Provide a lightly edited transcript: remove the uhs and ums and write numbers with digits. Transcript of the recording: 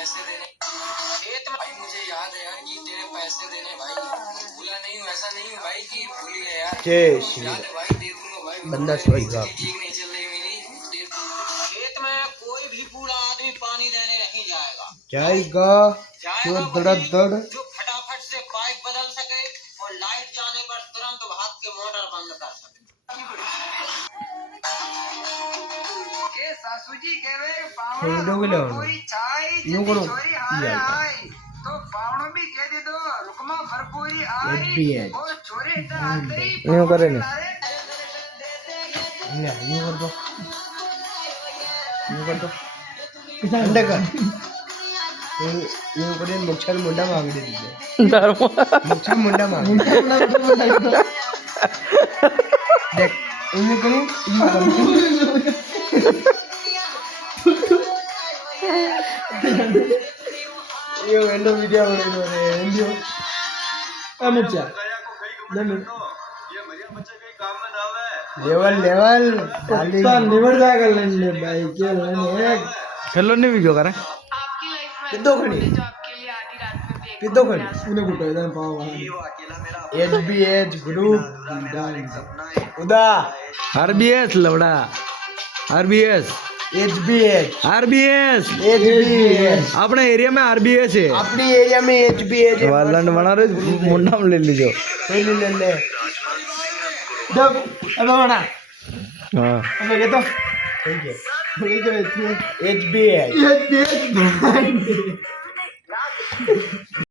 पैसे देने खेत में भाई मुझे याद है यार कि तेरे पैसे देने भाई भूला नहीं हूँ ऐसा नहीं हूँ भाई कि भूल गया यार याद है भाई दे दूंगा भाई बंदा ठीक नहीं चल रही मेरी खेत में कोई भी बूढ़ा आदमी पानी देने नहीं जाएगा जो फटाफट से पाइप बदल सके और लाइट जाने पर तुरंत भाग के मोटर बंद कर सके सासू जी कहवे पूरी चाय चोरी हाय हाय तो पावनो भी कह दे दो रुकमा भरपूरी आई और चोरी आते ही यूं करे ने यूं कर दो ठंडे कर यूं करे मच्छर मुंडा मांग दे मच्छर मुंडा मांग देख यूं करूं यो एंडो वीडियो बनेनो रे एंडियो आ मुच्चा ले ले ये बढ़िया बच्चे कहीं काम में ना आवे लेवल डाली तो निवड़ जाएगा लेने भाई के लेने एक हेलो ने वीडियो करे आपकी लाइफ में पिद्दो खड़ी जो आपके लिए आधी रात में पिद्दो खड़ी उन्हें कुटो इधर पाओ एचबीएच ग्रुप उदा आरबीएस लवड़ा आरबीएस आरबीएस अपने एरिया में आरबीएस है अपनी एरिया में एचबीएच वालन बना रहे मुंडा में ले लीजो ले जब अब बना हां अब ये तो ठीक है एचबीएच